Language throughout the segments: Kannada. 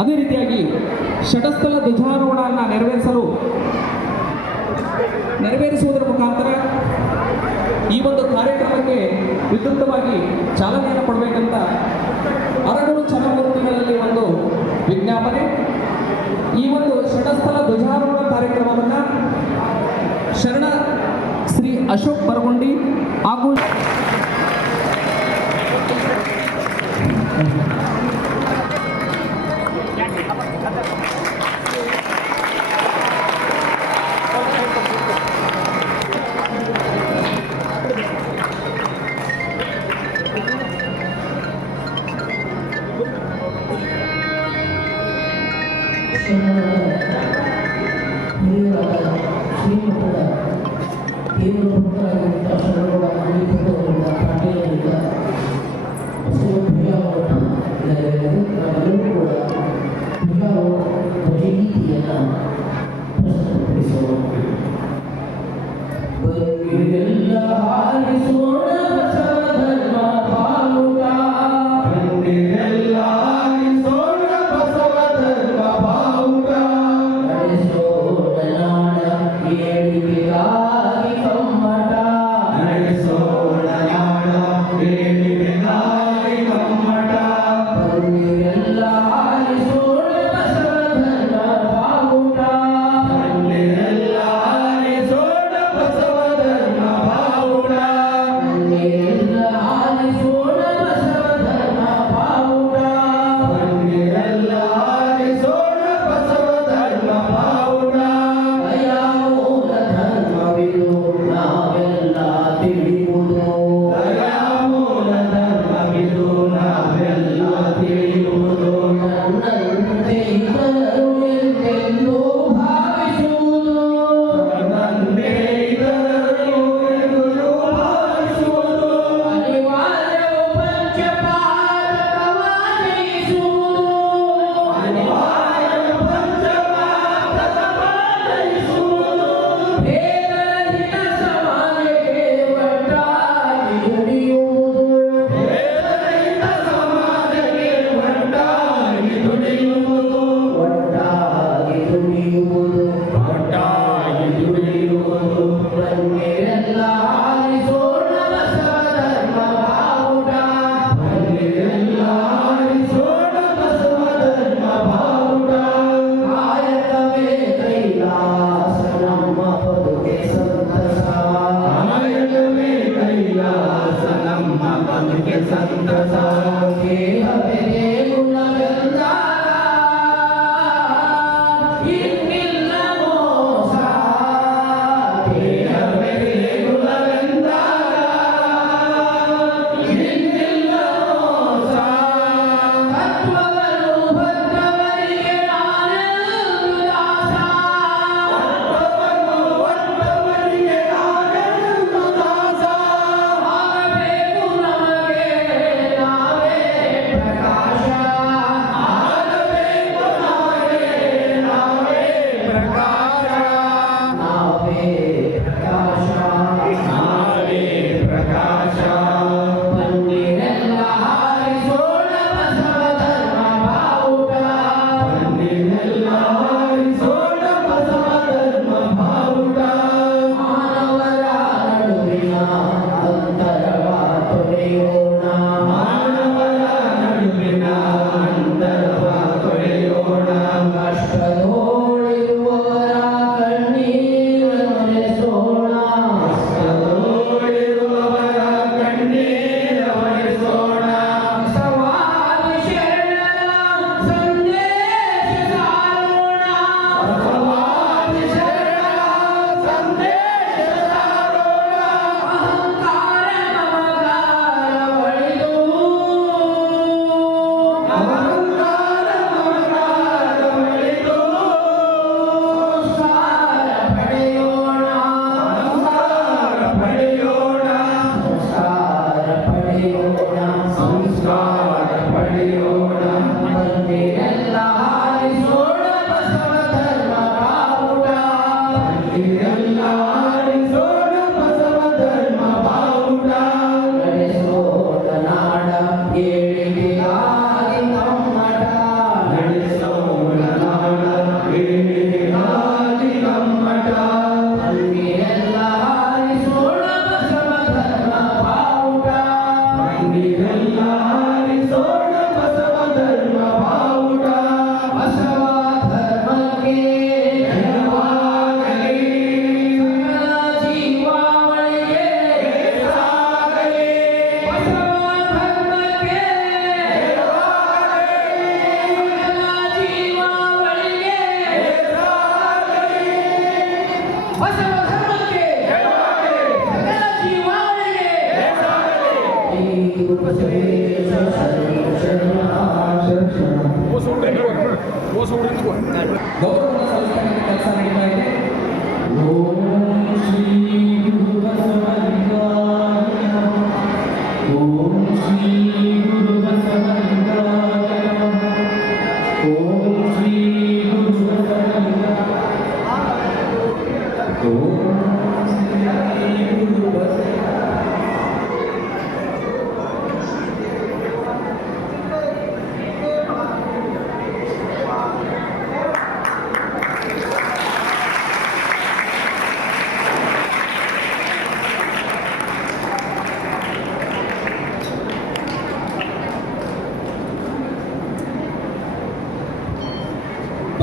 ಅದೇ ರೀತಿಯಾಗಿ ಷಟಸ್ಥಲ ಧ್ವಜಾರೋಹಣವನ್ನು ನೆರವೇರಿಸಲು ನೆರವೇರಿಸುವುದರ ಮುಖಾಂತರ ಈ ಒಂದು ಕಾರ್ಯಕ್ರಮಕ್ಕೆ ವಿದ್ಯುಕ್ತವಾಗಿ ಚಾಲನೆಯನ್ನು ಕೊಡಬೇಕಂತ ಅರಡು ಚಲಮೂರ್ತಿಗಳಲ್ಲಿ ಒಂದು ವಿಜ್ಞಾಪನೆ, ಈ ಒಂದು ಷಟಸ್ಥಲ ಧ್ವಜಾರೋಹಣ ಕಾರ್ಯಕ್ರಮವನ್ನು ಶರಣ ಶ್ರೀ ಅಶೋಕ್ ಬರಗುಂಡಿ ಹಾಗೂ สันตสั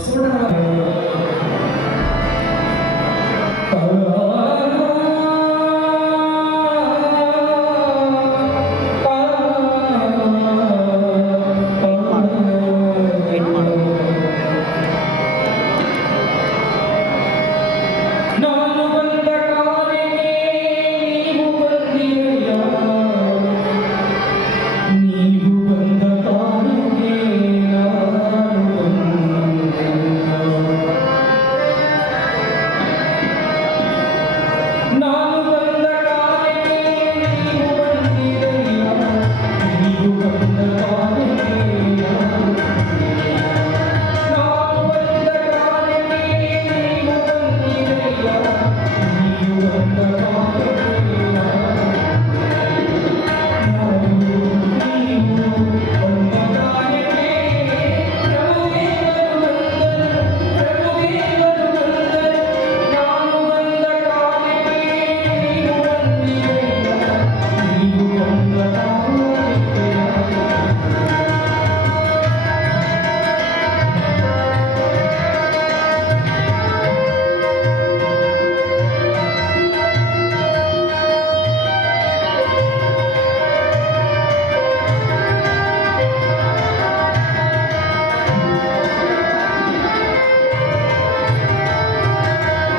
박수를 하나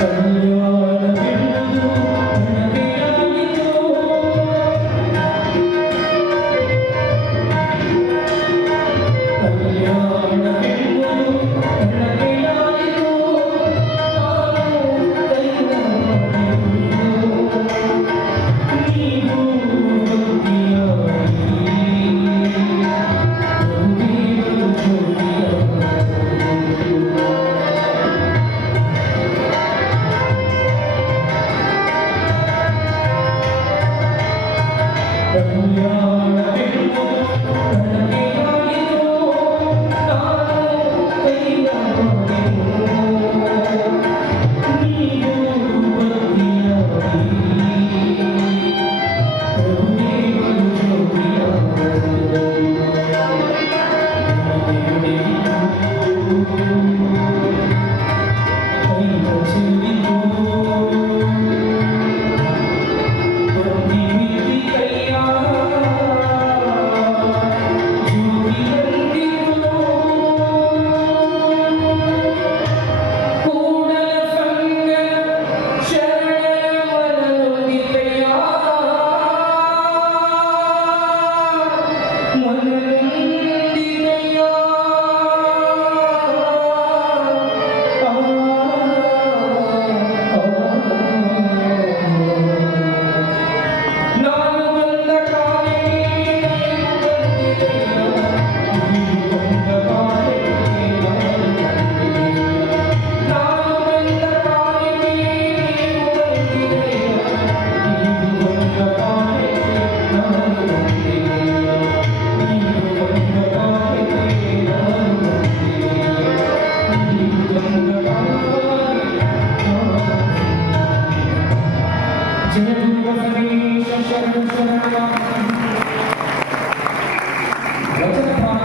ಕಲ್ಯೋ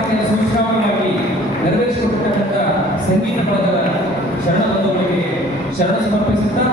ಭಾಷೆಯ ಸಂಸ್ಥಾಪನೆಯಾಗಿ ನೆರವೇರಿಸಿಕೊಟ್ಟಿರ್ತಕ್ಕಂಥ ಸಂಗೀತ ಪದಗಳ ಶರಣ ಬಂಧುಗಳಿಗೆ ಶರಣ ಸಮರ್ಪಿಸುತ್ತಾ